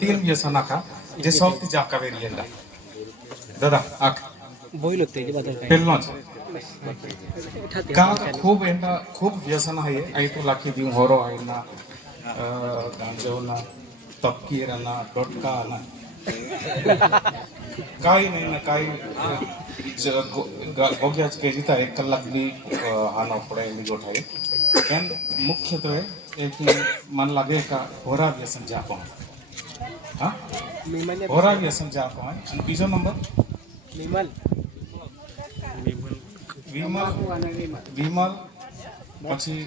तीन व्यसन आखा जे सૌથી જાકાવેરી હતા દાદા આખ બોઈલો તેજ બદલ પેલનો છે કા ખૂબ એના ખૂબ વ્યસન आहे અહીં તો લાખી દી હોરો આઈના ગાંજોના તપકીરના ટોટકાના કાઈ નહીં ને કાઈ ગોગ્યા કે જીતા 1 કલાક બી આનો પડે એની ગોઠાઈ એમ મુખ્યત્વે એક મન લાગે કે હોરા વ્યસન જાપો હા હોરા વ્યસન જાપો અને બીજો નંબર વિમલ પછી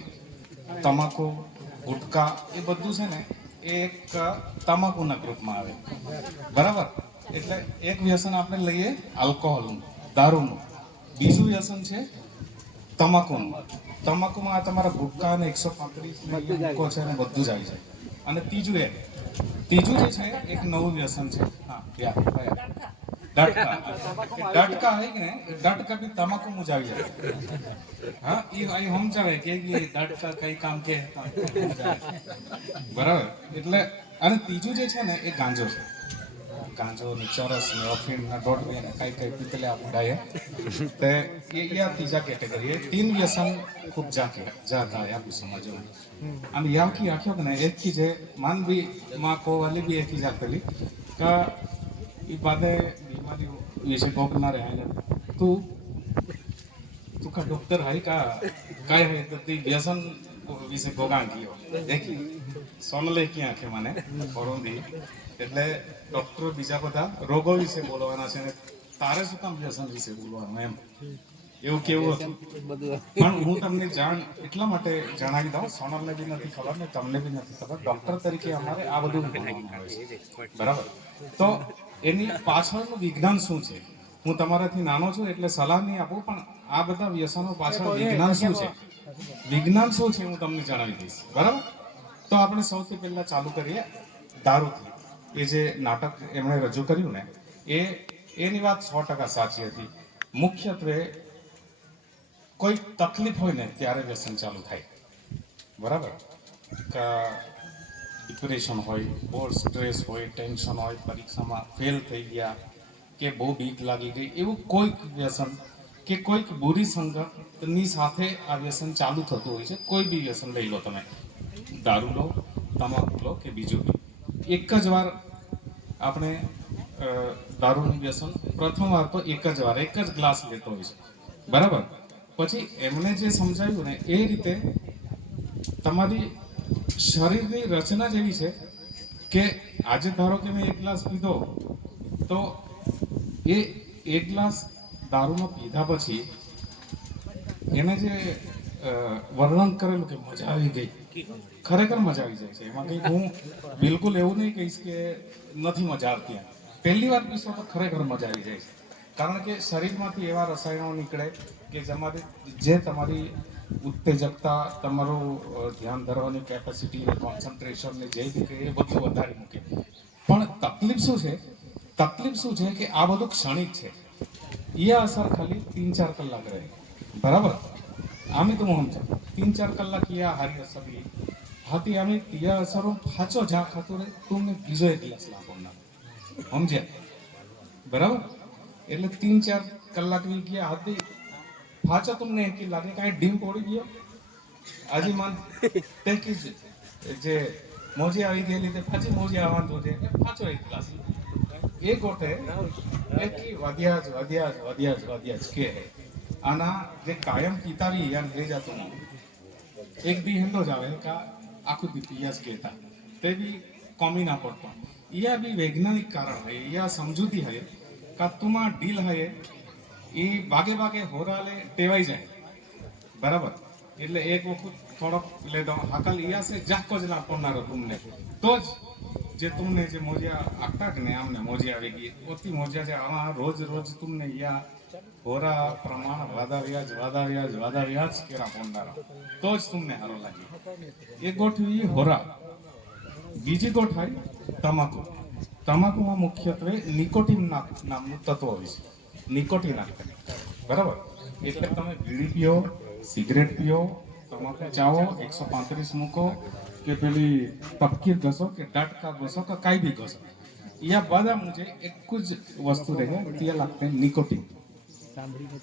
તમાકુ ગુટકા એ બધું છે ને એ એક તમાકુના ગ્રુપમાં આવે બરાબર એટલે એક વ્યસન આપણે લઈએ આલ્કોહોલનું દારૂનું બીજું વ્યસન છે તમાકુનું તમાકુમાં આ તમારા ગુટકા અને 135 મૂકો છે ને બધું જ આવી જાય અને ત્રીજું જે છે એક નવું વ્યસન છે હા ડટકા है कि डटका भी तमाकू मुझावी जाए हाँ ये आई हम जावे કે ડટકા કઈ કામ કે બરાબર એટલે અને ત્રીજું જે છે ને એ ગાંજો છે ગાંજો ને ચરસ ને અફીણ ને ડોડવે ને કઈ કઈ પીતલે આપડાય તે ये तीजा कैटेगरी है तीन व्यसन खूब जाता है आप समझो हम यहाँ की आंखों ने एक की जे मान भी माँ को वाली भी एक ही जातली का ये बातें बीमारी विषय कोकना रहे तू का डॉक्टर है का काय है तो ती व्यसन विषय कोगां कियो देखी सोनले की आंखे माने कोरोंदी એટલે ડોક્ટર બીજા બધા રોગો વિશે બોલવાના છે ને તારે શું કામ વ્યસન વિશે બોલવાનું એમ એવું કેવું હતું પણ હું તમને જાણ એટલા માટે જણાવી દઉં સોનલને બી નથી ખબર ને તમને બી નથી ખબર ડોક્ટર તરીકે અમારે આ બધું બોલવાનું આવે છે બરાબર તો એની પાછળનું વિજ્ઞાન શું છે હું તમારાથી નાનો છું એટલે સલાહ નહીં આપું પણ આ બધા વ્યસનો પાછળ વિજ્ઞાન શું છે હું તમને જણાવી દઈશ બરાબર તો આપણે સૌથી પહેલા ચાલુ કરીએ દારૂથી એ જે નાટક એમણે રજૂ કર્યું ને એની વાત 100% સાચી હતી મુખ્યત્વે કોઈ તકલીફ હોય ને ત્યારે વ્યસન ચાલુ થાય બરાબર ડિપ્રેશન હોય બહુ સ્ટ્રેસ હોય ટેન્શન હોય પરીક્ષામાં ફેલ થઈ ગયા કે બહુ બીક લાગી ગઈ એવું કોઈક વ્યસન કે કોઈક બુરી સંગતની સાથે આ વ્યસન ચાલુ થતું હોય છે કોઈ બી વ્યસન લઈ લો તમે દારૂ લો તમાકુ લો કે બીજું એક જ વાર આપણે દારૂનું વ્યસન પ્રથમ વાર તો એક જ ગ્લાસ લેતો હોય છે બરાબર પછી એમણે જે સમજાવ્યું ને એ રીતે તમારી શરીરની રચના જેવી છે કે આજે ધારો કે મેં 1 ગ્લાસ પીધો તો એ 1 ગ્લાસ દારૂનો પીધા પછી એને જે વર્ણન કરેલું કે મજા આવી ગઈ ખરેખર મજા આવી જાય છે એમાં કંઈ હું બિલકુલ એવું નહીં કહીશ કે નથી મજા આવતી પહેલી વાર પીશો તો ખરેખર મજા આવી જાય છે કારણ કે શરીરમાંથી એવા રસાયણો નીકળે કે જે તમારી ઉત્તેજકતા તમારું ધ્યાન ધરવાની કેપેસિટી ને કોન્સન્ટ્રેશન ને જે બી એ બધું વધારી મૂકે પણ તકલીફ શું છે કે આ બધું ક્ષણિક છે એ અસર ખાલી 3-4 કલાક રહે બરાબર आम्ही तो म्हणतो 3-4 કલાક या हारी असर हाती आम्ही या असरो फाचो जा खातो रे तुमने બીજો એક ગ્લાસ લાવોના સમજ્યા બરાબર એટલે 3-4 કલાક વી ગયા હાથી फाचो तुमने एक लागे काई ડીમ પડી ગયો આજી માન તે કે જે મોજી આવી ગયેલી તે પાછી મોજી આવવાનું છે પાછો એક ગ્લાસ એક ગોટે એક વધ્યા કે આના જે કાયમ પીતાવી યાર લઈ જતો એક દી હેન્ડો જ આવે કે આખું દી પિયાસ કહેતા તે બી કોમી ના પડતો યા બી વૈજ્ઞાનિક કારણ है या समझूती है का तुमा डील है એ ભાગે હોરાલે ટેવાઈ જાય બરાબર એટલે એક વખત થોડોક લેતો હાકલ યા સે જાકો જ ના પડનારો तुमने તો જ જે तुमने જે મોજિયા આકતા કે ને આમને મોજિયા આવી ગઈ ઓતી મોજિયા જે આવા રોજ तुमने યા હોરા પ્રમાણ વાદા વ્યાજ કેરા પડનારો તો જ तुमने હારો લાગી એક ગોઠવી હોરા બીજી ગોઠવાય તમાકુમાં મુખ્યત્વે નિકોટિન નામનું તત્વ હોય છે નિકોટિન આપે બરાબર એટલે તમે બીડી પીઓ સિગરેટ પીઓ તમાકુ ચાવો 135 મૂકો કે પેલી તપકીર ઘસો કે डाट घसो का काई भी घसो, यह બધા मुझे एक कुछ वस्तु रहेगा दिया लगते हैं निकोटीन।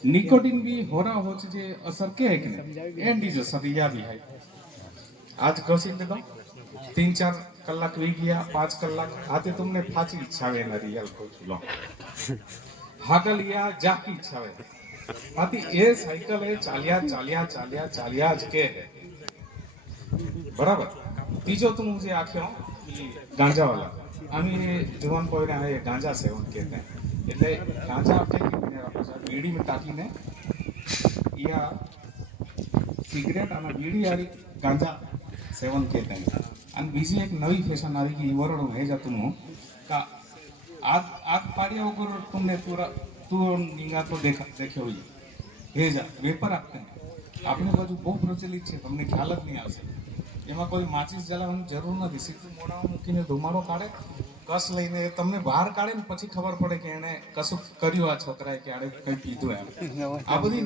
निकोटीन भी हो रहा हो जे असर के है कि नहीं एंडी जो असर या भी है। आज घसी दे दो 3-4 કલાક વી ગયા 5 કલાક આતે તમને પાછી ઈચ્છા આવે ના રિયલ કોઈ લો હાગલિયા જાકી ઈચ્છા આવે આતી એ સાયકલ એ ચાલ્યા જ કે બરાબર। तीजो तो मुझे आख्यो गांजा वाला आम्ही जुवान पोयरे आहे गांजा सेवन कहते हैं એટલે ગાંજા આપણે પીને રાખો છો બીડી में टाकीને या सिगरेट અને બીડી વાળી ગાંજા सेवन कहते हैं। અને બીજી એક નવી ફેશન આવી ગઈ વરણો હે જતું का आग आग पाड़िया वगैरह तुमने पूरा तू निगा तो देखे हुई हे जा वेपर आपने अपने बाजू बहुत प्रचलित है તમને ખ્યાલ જ નહીં આવશે। એમાં કોઈ માચિસ જલાવવાની જરૂર નથી, સીધું મોઢામાં મૂકીને ધુમાડો કાઢે કસ લઈને તમને બહાર કાઢે ને પછી ખબર પડે કે એને કશું કર્યું આ છોકરાએ કે આડે કંઈ પીધું એમ। આ બધી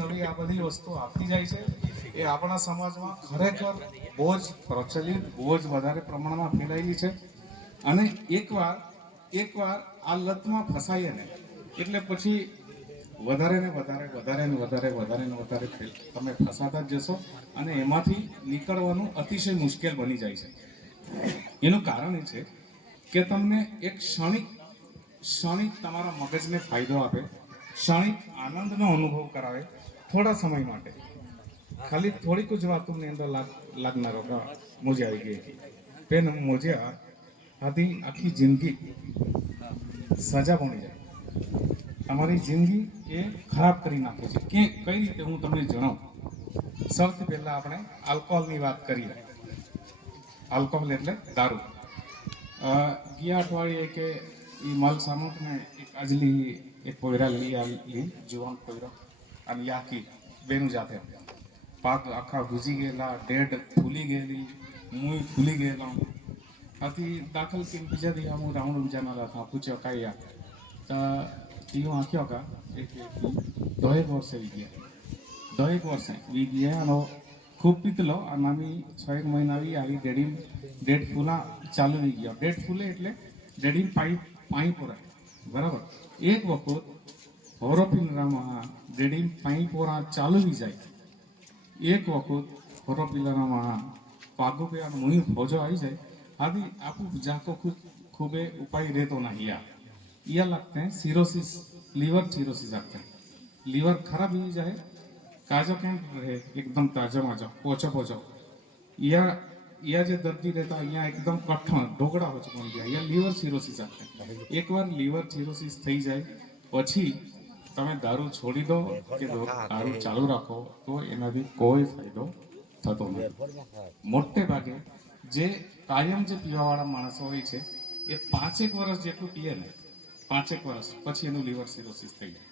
નવી આ બધી વસ્તુ આવતી જાય છે એ આપણા સમાજમાં ખરેખર બહુ જ પ્રચલિત બહુ જ વધારે પ્રમાણમાં ફેલાયેલી છે। અને એકવાર આ લતમાં ફસાઈએ ને એટલે પછી વધારે ને વધારે તમે ફસાતા જ જશો અને એમાંથી નીકળવાનું અતિશય મુશ્કેલ બની જાય છે। એનું કારણ એ છે કે તમને એક ક્ષણિક તમારા મગજને ફાયદો આપે, ક્ષણિક આનંદનો અનુભવ કરાવે થોડા સમય માટે। ખાલી થોડીક જ વાત તમને અંદર લાગનારો मुझे આવી ગઈ હતી પેન मुझे આથી આખી જિંદગી સજા બની જાય, તમારી જિંદગી એ ખરાબ કરી નાખે છે। કે કઈ રીતે હું તમને જણાવું। સૌથી પહેલા આપણે આલ્કોહોલની વાત કરીએ। આલ્કોહોલ એટલે દારૂ। ગયા અઠવાડિયે કે એ મલ સામુકને એક આજલી એક પોયરા લી જુવાન પોયરો અને યાકી બેનું જાતે પાક આખા ભૂજી ગયેલા, ડેડ ફૂલી ગયેલી, મુંહ ફૂલી ગયેલા આથી દાખલ કરીને બીજા દી હું રાઉન્ડ જાનારા હતા પૂછ્યો કાંઈ यूँ आख्यो का एक दोएक वर्ष वी गया नो खूब पीतलो અને આમી 6 મહિના આવી આવી ડેડ ફૂલા ચાલુ થઈ ગયા। ડેડ ફૂલે એટલે ડેડી પાઈ પોરા બરાબર। એક વખત હોરોપિલરામાં ડેડી પાઈ પોરા ચાલુ થઈ જાય, એક વખત હોરોપિલરામાં પાગો पे मुनी फौजो आई जाए आदि आपू जाको खूबे उपाय रहतो नहीं यार यह लगते हैं सिरोसिस, लीवर सिरोसिस आते हैं। लीवर खराब ही जाए काजो कैंप रहे एकदम ताजा माजा पोचो या जो दर्दी रहता है यहाँ एकदम कठण ढोकड़ा हो चुका है या लीवर सिरोसिस आते हैं। एक बार लीवर सिरोसिस थी जाए પછી તમે દારૂ છોડી દો કે દારૂ ચાલુ રાખો તો એનાથી કોઈ ફાયદો થતો નથી। મોટે ભાગે જે કાયમ જે પીવાવાળા માણસો હોય છે એ 5 વર્ષ જેટલું પીએ ને 5 વર્ષ પછી એનું લીવર સિરોસિસ થઈ જાય।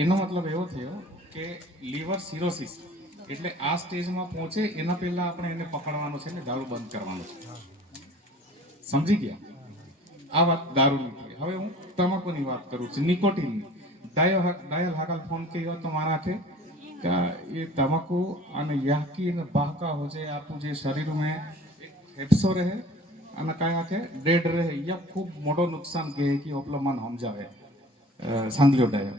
એનો મતલબ એવો થયો કે લીવર સિરોસિસ એટલે આ સ્ટેજમાં પહોંચે એના પહેલા આપણે એને પકડવાનો છે ને દારૂ બંધ કરવાનો છે। સમજી ગયા? આ વાત દારૂની થઈ। હવે હું તમાકુની વાત કરું છું, નિકોટીનની। ડાયલ હાકલ ફોન કર્યો તો મારા કે ये तमाकू અને યાકી ને બહાકા हो जाए आपको જે શરીરમાં હેપ્સો રહે અને કાયા કે ડેડ રહે યા ખૂબ મોટો નુકસાન કે કે ઓપલો મન સમજાવે સાંદલ્યો ડાયો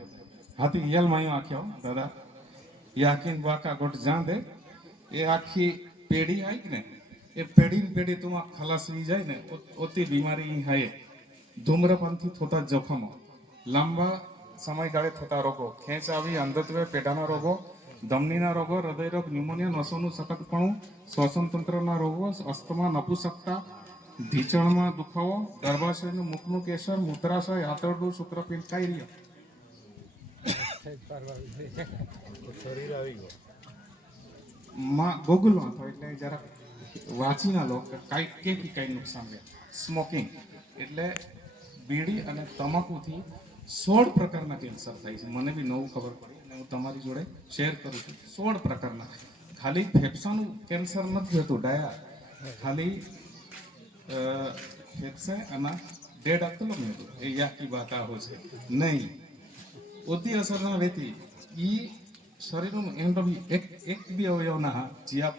હાથી યલ માયો આખ્યો દાદા યાકીન બાકા ગોટ જાં દે એ આખી પેઢી આવી ને એ પેઢી તુમા ખલાસ વી જાય ને ઓતી બીમારી હે। ધૂમ્રપાનથી થતા જોખમો, લાંબા સમયગાળે થતા રોગો, ખેંચ આવી, અંધત્વ, પેટાના રોગો, ધમનીના રોગો, હૃદય રોગ, ન્યુમોનિયા, નસોનું સખતપણું, શ્વસન તંત્રના રોગો, અસ્થમા, નપુસકતા, ઢીચણમાં દુખાવો, ગર્ભાશયનું મુખનું કેસર, મૂત્રાશય, આંતરડું, શુક્રપિંડ કાઈ રહ્યો માં ગોગલમાં થાય એટલે જરા વાંચી ના લો કાઈ કઈ નુકસાન છે। સ્મોકિંગ એટલે બીડી અને તમાકુથી 16 પ્રકારના કેન્સર થાય છે। મને બી નવું ખબર પડી અને હું તમારી જોડે શેર કરું છું। 16 પ્રકારના ખાલી ફેફસાનું કેન્સર નથી થતું ડાયા, ખાલી ફેફસે અને ડેડ આપતો ને એ યાકી બાતા હોય છે નહીં ઓતી અસર ના રહેતી। એ શરીરનું એન્ડ એક બી અવયવ ના જ્યાં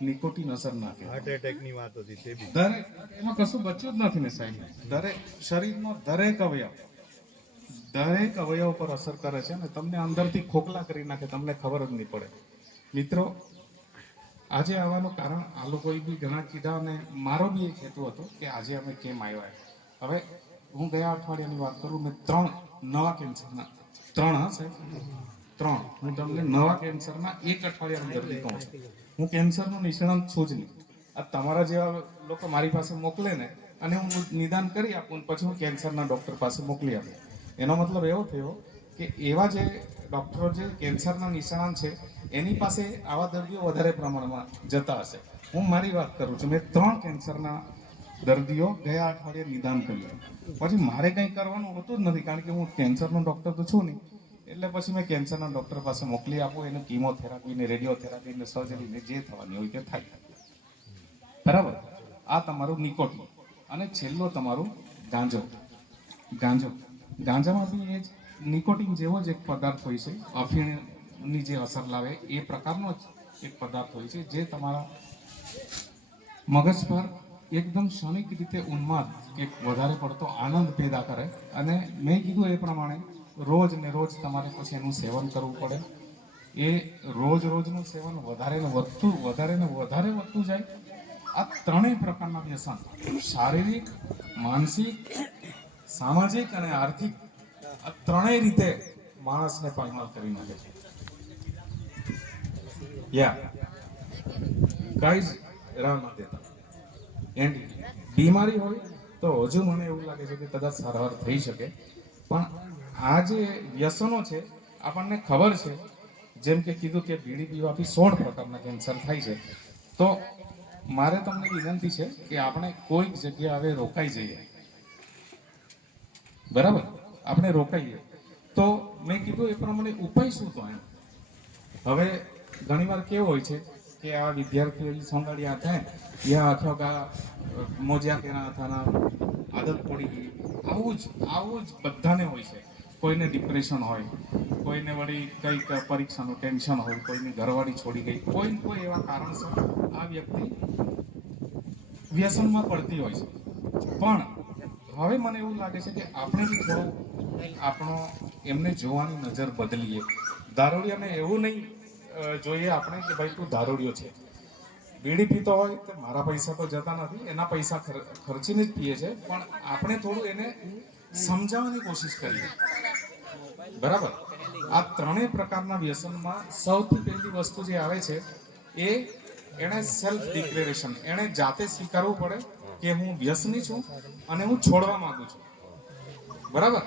નિકોટિન અસર ના કરે. હાર્ટ એટેકની વાત હતી તે બી દરેક એમાં કશું બચ્યું જ નથી ને સાહેબ. દરેક શરીરનો દરેક અવયવ પર અસર કરે છે ને તમને અંદરથી ખોખલા કરી નાખે, તમને ખબર જ નહીં પડે. મિત્રો, આજે આવવાનું કારણ આ લોકોએ બી ઘણા કીધા અને મારો બી એક હેતુ હતો કે આજે અમે કેમ આવ્યા. હવે હું ગયા અઠવાડિયાની વાત કરું, મેં 3 નવા કેન્સરના 3 હા સાહેબ 3 હું તમને નવા કેન્સરના એક અઠવાડિયાની દર્દી કહું છું. હું કેન્સરનો નિષ્ણાત છું જ નહીં. આ તમારા જેવા લોકો મારી પાસે મોકલે ને અને હું નિદાન કરી આપું પછી હું કેન્સરના ડૉક્ટર પાસે મોકલી આપું. એનો મતલબ એવો થયો કે એવા જે ડૉક્ટરો જે કેન્સરના નિષ્ણાત છે એની પાસે આવા દર્દીઓ વધારે પ્રમાણમાં જતા હશે. હું મારી વાત કરું છું, મેં 3 કેન્સરના દર્દીઓ ગયા અઠવાડિયે નિદાન કર્યું. પછી મારે કંઈ કરવાનું હોતું જ નથી, કારણ કે હું કેન્સરનો ડૉક્ટર તો છું નહીં. એટલે પછી મેં કેન્સરના ડૉક્ટર પાસે મોકલી આપું. એને કીમોથેરાપી ને રેડિયોથેરાપી ને સર્જરી ને જે થવાની હોય તે થાય. બરાબર. આ તમારું નિકોટિન. અને છેલ્લો તમારું ગાંજો. ગાંજામાં બી એ જ નિકોટિન જેવો જ એક પદાર્થ હોય છે, અફીણની જે અસર લાવે એ પ્રકારનો જ એક પદાર્થ હોય છે, જે તમારા મગજ પર એકદમ ક્ષણિક રીતે ઉન્માદ કે વધારે પડતો આનંદ પેદા કરે. અને મેં કીધું એ પ્રમાણે રોજ ને રોજ તમારે પછી એનું સેવન કરવું પડે. એ રોજનું સેવન વધારે ને વધતું જાય. આ 3 પ્રકારના વ્યસન શારીરિક, માનસિક, સામાજિક અને આર્થિક આ 3 રીતે માણસને પાયમાલ કરી નાખે છે. ગાઈઝ, રાહ ન દેતા. એન્ડ બીમારી હોય તો હજુ મને એવું લાગે છે કે કદાચ સારવાર થઈ શકે, પણ આ જે વ્યસનો છે આપણને ખબર છે, જેમ કે કીધું કે બીડી પીવાથી 16 પ્રકારના કેન્સર થાય છે. તો મારે તમને વિનંતી છે કે આપણે કોઈક જગ્યાએ હવે રોકાઈ જઈએ. બરાબર, આપણે રોકાઈએ તો મેં કીધું એ પ્રમાણે ઉપાય શું તો એમ. હવે ઘણીવાર કેવું હોય છે કે આ વિદ્યાર્થીઓ સંગાડ્યા હતા યા અથવા કા મોજા કેના થાના આદત પડી ગઈ. આવું જ બધાને હોય છે. કોઈને ડિપ્રેશન હોય, કોઈને વળી કંઈક પરીક્ષાનું ટેન્શન હોય, કોઈની ઘરવાળી છોડી ગઈ, કોઈ એવા કારણસર આ વ્યક્તિ વ્યસનમાં પડતી હોય છે. પણ હવે મને એવું લાગે છે કે આપણે બી થોડું આપણો એમને જોવાની નજર બદલીએ. દારૂડિયાને એવું નહીં જોઈએ આપણે કે ભાઈ તું દારૂડિયો છે. બીડી પીતો હોય તો મારા પૈસા તો જતા નથી, એના પૈસા ખર્ચીને જ પીએ છે, પણ આપણે થોડું એને સમજાવવાની કોશિશ કરીએ. બરાબર. આ 3 પ્રકારના વ્યસનમાં સૌથી પહેલી વસ્તુ જે આવે છે એ એને સેલ્ફ ડિક્લેરેશન, એને જાતે સ્વીકારવું પડે કે હું વ્યસની છું અને હું છોડવા માંગુ છું. બરાબર.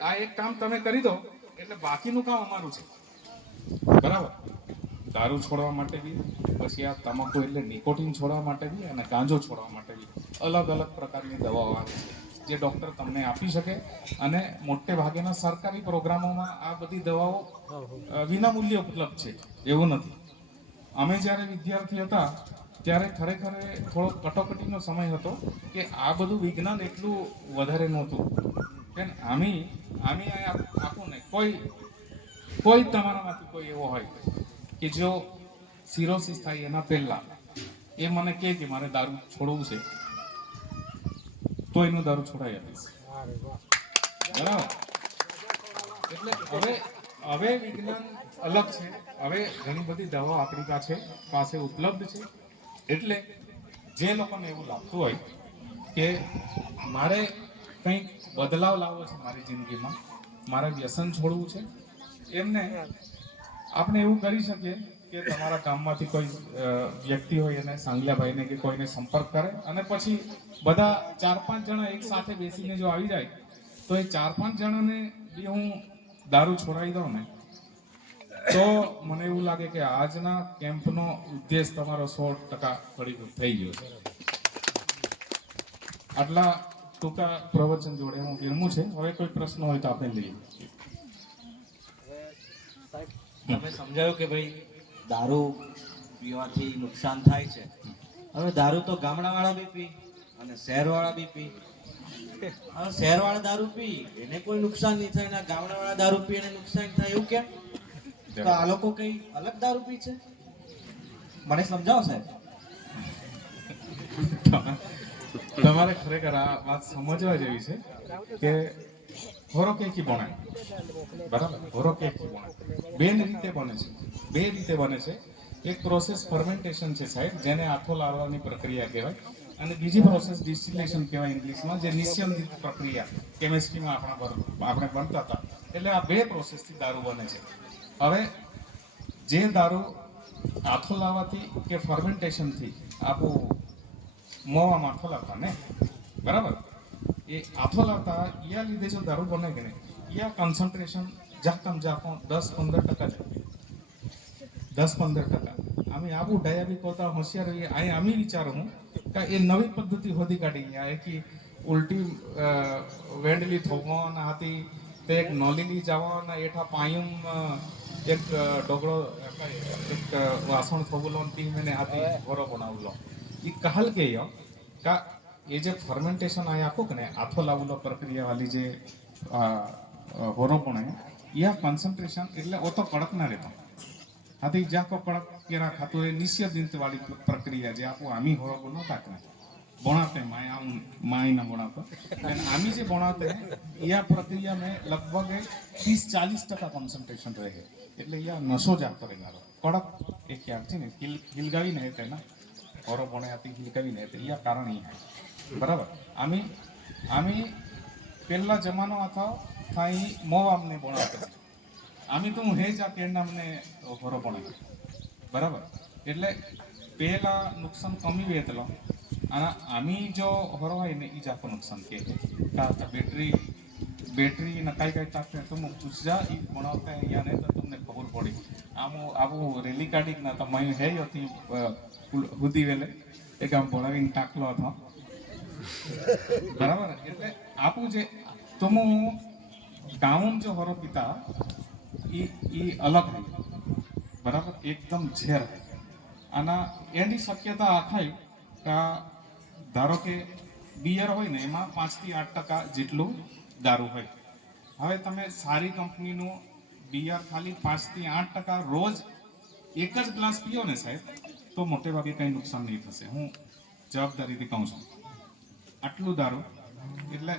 આ એક કામ તમે કરી દો એટલે બાકીનું કામ અમારું છે. બરાબર. દારૂ છોડવા માટે બી, પછી આ તમાકુ એટલે નિકોટિન છોડવા માટે બી, અને ગાંજો છોડવા માટે બી અલગ પ્રકારની દવાઓ આવે છે જે ડૉક્ટર તમને આપી શકે. અને મોટે ભાગેના સરકારી પ્રોગ્રામોમાં આ બધી દવાઓ વિનામૂલ્યે ઉપલબ્ધ છે, એવું નથી. અમે જ્યારે વિદ્યાર્થી હતા ત્યારે ખરેખર થોડો કટોકટીનો સમય હતો કે આ બધું વિજ્ઞાન એટલું વધારે નહોતું. કે આમી આપું ને કોઈ તમારામાંથી કોઈ એવો હોય કે જો સિરોસિસ થાય એના પહેલા એ મને કહે કે મારે દારૂ છોડવું છે, તો એનું દારૂ છોડાઈ આપીશ. બરાબર. એટલે હવે વિજ્ઞાન અલગ છે. હવે ઘણી બધી દવાઓ આપણી પાસે ઉપલબ્ધ છે. એટલે જે લોકોને એવું લાગતું હોય કે મારે કંઈક બદલાવ લાવવો છે મારી જિંદગીમાં, મારે વ્યસન છોડવું છે, એમને આપણે એવું કરી શકીએ કે તમારા ગામમાંથી કોઈ વ્યક્તિ હોય એને સાંગલિયાભાઈને કે કોઈને સંપર્ક કરે અને પછી બધા 4-5 જણા એક સાથે બેસીને જો આવી જાય તો એ 4-5 જણાને બી હું દારૂ છોડાવી દઉં ને તો મને એવું લાગે કે આજના કેમ્પનો ઉદ્દેશ તમારો 100% ફળીભૂત થઈ ગયો છે. આટલા ટૂંકા પ્રવચન જોડે હું વિરમું છે. હવે કોઈ પ્રશ્ન હોય તો આપણે લઈએ. તમે સમજાયું કે ભાઈ દારૂ પીવાથી નુકસાન થાય છે. હવે દારૂ તો ગામડાવાળા બી પી અને શહેરવાળા બી પી. હવે શહેરવાળા દારૂ પી એને કોઈ નુકસાન નહીં થાય, ને ગામડાવાળા દારૂ પી એને નુકસાન થાય, એવું કેમ? તો આ લોકો કઈ અલગ દારૂ પી છે? મને સમજાવો સાહેબ. તમારે ખરેખર આ વાત સમજવા જેવી છે કે હોરો કેકી બને, બરાબર? હોરો કેકી બને બે રીતે બને છે, બે રીતે બને છે. એક પ્રોસેસ ફર્મેન્ટેશન છે સાહેબ, જેને આથો લાવવાની પ્રક્રિયા કહેવાય, અને બીજી પ્રોસેસ ડિસ્ટિલેશન કહેવાય ઇંગ્લિશમાં, જે નિસ્યંદિત પ્રક્રિયા કેમિસ્ટ્રીમાં આપણે ભણતા હતા. એટલે આ બે પ્રોસેસથી દારૂ બને છે. હવે જે દારૂ આથો લાવવાથી કે ફર્મેન્ટેશનથી આપણું મોવામાં આથો લાવતા ને, બરાબર, એ આથો લાવતા યા લીધે જો દારૂ બને કે નહીં, યા કોન્સન્ટ્રેશન જાકમ જાકો 10-15% જાય, 10-15%. આમે આવું ડાયાબિક હોતા હોશિયાર અહીં આમી વિચારું હું કે એ નવી પદ્ધતિ હોદી કાઢી આ કે ઉલટી વેંડલી થોવાના હતી તે એક નોલીલી જવાના એઠા પાયુમ એક ડોગળો એક વાસણ થોબલો તી મેને હાથી વરો બનાવલો એ કહલ કે કા એ જે ફર્મેન્ટેશન આ આખું કે ને આથો લાવલો પ્રક્રિયા વાળી જે હોરો પણ યા કોન્સન્ટ્રેશન એટલે ઓ તો કડક ના રહેતો હાથી જાકો કડક કેરા ખાતું એ નિસ્યંદિત વાળી પ્રક્રિયા જે આપો આમી હોરો બનાવતા કે बनाते माई ना बनाता, लेकिन आमी जे बनाते हैं यह प्रक्रिया में लगभग 30-40% कॉन्सेंट्रेशन रहे, એટલે યા નશો જ આપતો રહેવાનો કડક એક યાદ છે ને હિલગાવી નહીં તે ના ઓરો બને હતી હિલગાવી નહીં તે યા કારણ એ બરાબર. આમી પહેલા જમાનો હતો થાય મોવા અમને બનાવતો આમી તો હું હે જ આ કેન્ડા અમને ઓરો બને બરાબર. એટલે પહેલા નુકસાન કમી વેતલો અને આમી જો હોરો હોય ને એ જાતો નુકસાન કે બેટરી નકાઈ કઈ તાકતે તો પૂછજા એ બનાવતા અહીંયા નહીં તો તમને ખબર પડી આવું રેલી કાઢી ના તો મય હે હતી હુદી વેલે એક આમ ભણાવીને ટાકલો હતો બરાબર. એટલે આપું જે તમે ગાઉન જો હોરો પીતા એ અલગ હોય બરાબર, એકદમ ઝેર આના એની શક્યતા આખાય ધારો કે બિયર હોય ને એમાં 5-8% જેટલું દારૂ હોય. હવે તમે સારી કંપનીનું બિયર ખાલી 5-8% રોજ એક જ ગ્લાસ પીઓ ને સાહેબ તો મોટે ભાગે કંઈ નુકસાન નહીં થશે. હું જવાબદારીથી કહું છું. આટલું દારૂ એટલે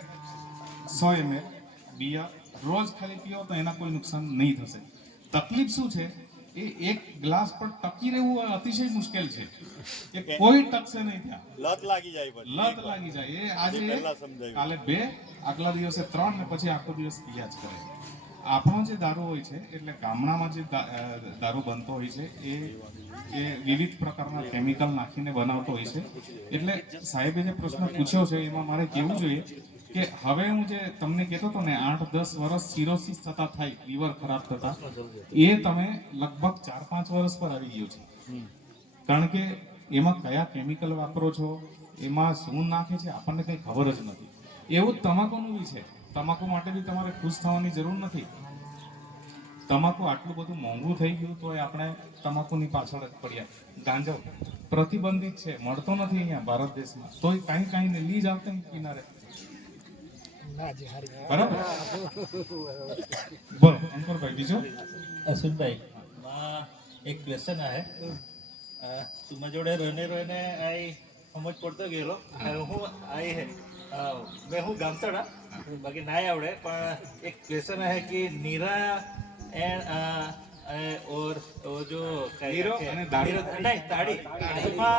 100 ml બિયર રોજ ખાલી પીઓ તો એના કોઈ નુકસાન નહીં થશે. તકલીફ શું છે એ એક ગ્લાસ પર ટકી રહેવું અતિશય મુશ્કેલ છે કે કોઈ ટકશે નહીં ત્યાં લત લાગી જાય એ આજે કાલે 2 આગલા દિવસે 3 ને પછી આખો દિવસ પીયા જ કરે. આપણો જે દારૂ હોય છે એટલે ગામડામાં જે દારૂ બનતો હોય છે એ વિવિધ પ્રકારના કેમિકલ નાખીને બનાવતો હોય છે. એટલે સાહેબે જે પ્રશ્ન પૂછ્યો છે એમાં મારે કહેવું જોઈએ કે હવે હું જે તમને કહેતો હતો ને 8-10 વર્ષ સિરોસિસ થતા થાય લીવર ખરાબ થતા એ તમે લગભગ 4-5 વર્ષ પર આવી ગયું છે. કારણ કે એમાં કયા કેમિકલ વાપરો છો, એમાં શું નાખે છે આપણને કંઈ ખબર જ નથી. એવું જ તમાકુનું બી છે. તમાકુ માટે બી તમારે ખુશ થવાની જરૂર નથી. તમાકુ આટલું બધું મોંઘું થઈ ગયું તો આપણે તમાકુની પાછળ જ પડ્યા. ગાંજો પ્રતિબંધિત છે, મળતો નથી અહીંયા ભારત દેશમાં, તોય કાંઈ ને લીજ આવતા કિનારે बराबर. बोलो अंकुर भाई बीजो અશ્વિન ભાઈ એક ક્વેશ્ચન आहे तुम्हा जोड़े रहने आई समझ पड़तो गेलो હું आई है मैं हूँ गामतड़ा बाकी ना आवड़े पण एक क्वेश्चन आहे कि नीरा एंड और जो नीरो અને દાડી नहीं दाड़ी એમાં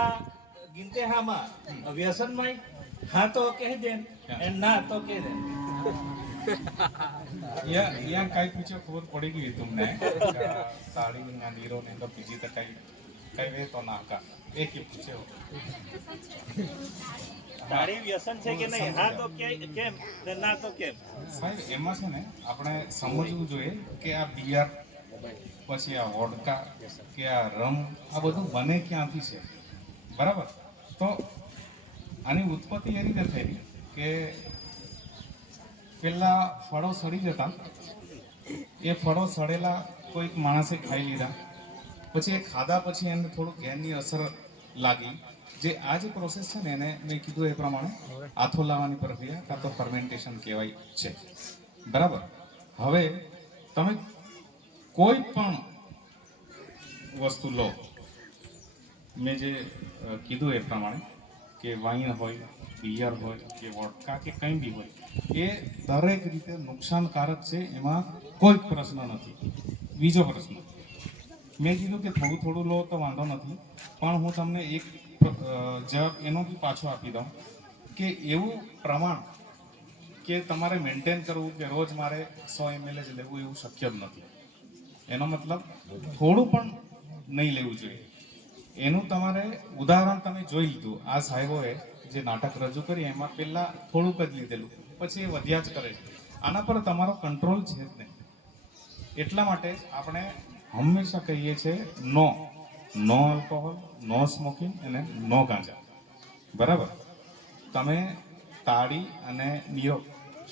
गिनते हाँ मा व्यसन में हाँ तो कह दे एंड ना तो कह दे या काही पूछो खबर पड़ेगी तुमने दाढ़ी ना नीरो ने तो बीजी तक कई वे तो ना का एक ही पूछे हो દાડી વ્યસન છે કે નહીં હા તો કેમ ને ના તો કેમ સાહેબ એમાં છે ને આપણે સમજવું જોઈએ કે આ બિયર પછી આ વોડકા કે આ રમ આ બધું બને ક્યાંથી છે બરાબર. તો આની ઉત્પત્તિ એ રીતે થઈ કે પેલા ફળો સડી જતા એ ફળો સડેલા કોઈક માણસે ખાઈ લીધા પછી એ ખાધા પછી એને થોડું ઘેરની અસર લાગી. જે આ જે પ્રોસેસ છે ને એને મેં કીધું એ પ્રમાણે આથો લાવવાની પ્રક્રિયા કાં તો ફર્મેન્ટેશન કહેવાય છે બરાબર. હવે તમે કોઈ પણ વસ્તુ લો મેં જે કીધું એ પ્રમાણે કે વાઈન હોય, બિયર હોય કે વોડકા કે કંઈ બી હોય, એ દરેક રીતે નુકસાનકારક છે, એમાં કોઈ જ પ્રશ્ન નથી. બીજો પ્રશ્ન, મેં કીધું કે થોડું થોડું લો તો વાંધો નથી, પણ હું તમને એક જવાબ એનો બી પાછો આપી દઉં કે એવું પ્રમાણ કે તમારે મેન્ટેન કરવું કે રોજ મારે 100 ml જ લેવું, એવું શક્ય જ નથી. એનો મતલબ થોડું પણ નહીં લેવું જોઈએ. એનું તમારે ઉદાહરણ તમે જોઈ લીધું. આ સાહેબોએ જે નાટક રજૂ કરી એમાં પહેલા થોડુંક જ લીધેલું, પછી એ વધ્યા જ કરે છે. આના પર તમારો કંટ્રોલ છે જ નહીં. એટલા માટે આપણે હંમેશા કહીએ છીએ નો આલ્કોહોલ, નો સ્મોકિંગ અને નો ગાંજા. બરાબર? તમે તાળી અને નીરો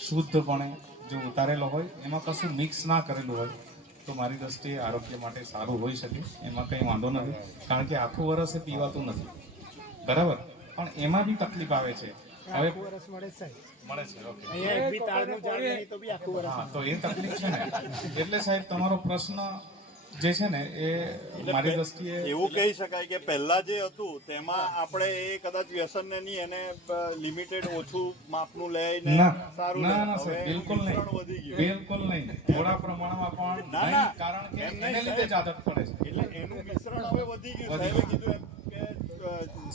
શુદ્ધપણે જો ઉતારેલો હોય, એમાં કશું મિક્સ ના કરેલું હોય, તો મારી દ્રષ્ટિએ આરોગ્ય માટે સારું હોઈ શકે, એમાં કંઈ વાંધો નથી. કારણ કે આખું વર્ષ એ પીવાતું નથી. બરાબર? પણ એમાં બી તકલીફ આવે છે. હવે મળે છે. ઓકે. હા, તો એ તકલીફ છે ને. એટલે સાહેબ તમારો પ્રશ્ન જે છે ને એ મારી દ્રષ્ટિએ એવું કહી શકાય કે પહેલા જે હતું તેમાં આપણે એ કદાચ વ્યસનને નહીં એને લિમિટેડ ઓછું માપનું લઈને ના સારું ના રહે. ના હવે સાહેબ, બિલકુલ મિશ્રણ નહીં, વધી ગયું. બિલકુલ નહીં. થોડા પ્રમાણમાં પણ ના, નહીં, ના. કારણ કે એમ નહીં, એને લીધે જ આદત પડે છે. એટલે એનું મિશ્રણ હવે વધી ગયું. વધી સાહેબે કીધું એમ કે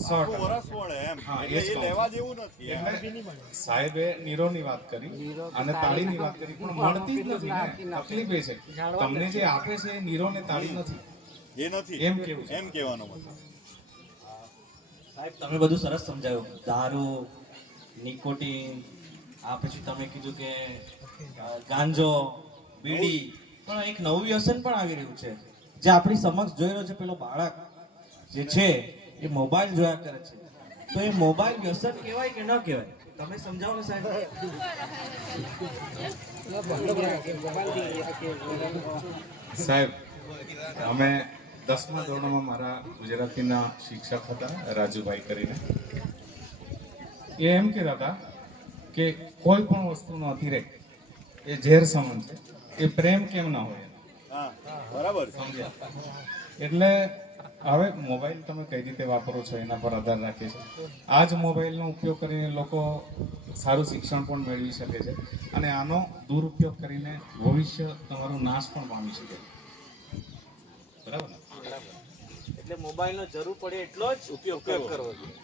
સો આખું ટકા. વરસ વળે એમ. હા, એ જ એટલે એ કહું લેવા છું. જેવું નથી એમ. એટલે સાહેબે નીરોની વાત કરી અને તાળીની વાત કરી, પણ મળતી જ નથી ને. તકલીફ એ છે, તમને જે આપે છે એ નીરો ને તાળી નથી. એ નથી એમ કેવું છે. એમ કહેવાનો મતલબ. સાહેબ તમે બધું સરસ સમજાવ્યું. દારૂ, નિકોટીન, આ પછી તમે કીધું કે ગાંજો, બીડી, પણ એક નવું વ્યસન પણ આવી રહ્યું છે જે આપણી સમક્ષ જોઈ રહ્યો છે. પેલો બાળક જે છે એ મોબાઈલ જોયા કરે છે. તો એ મોબાઈલ વ્યસન કહેવાય કે ન કહેવાય? તમે સમજાવો ને સાહેબ. સાહેબ, અમે 10મા ધોરણમાં મારા ગુજરાતીના શિક્ષક હતા રાજુભાઈ કરીને, એ એમ કહેતા હતા કે કોઈ પણ વસ્તુનો અતિરેક એ ઝેર સમાન છે, એ પ્રેમ કેમ ના હોય. હા બરાબર છે. સમજ્યા? એટલે હવે મોબાઈલ તમે કઈ રીતે વાપરો છો એના પર આધાર રાખે છે. આ જ મોબાઈલનો ઉપયોગ કરીને લોકો સારું શિક્ષણ પણ મેળવી શકે છે અને આનો દુરુપયોગ કરીને ભવિષ્ય તમારું નાશ પણ પામી શકે. બરાબર ને? એટલે મોબાઈલનો જરૂર પડે એટલો જ ઉપયોગ કરવો જોઈએ.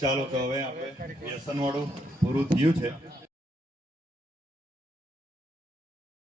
ચાલો તો હવે આપણે વ્યસન વાળું પૂરું થયું છે.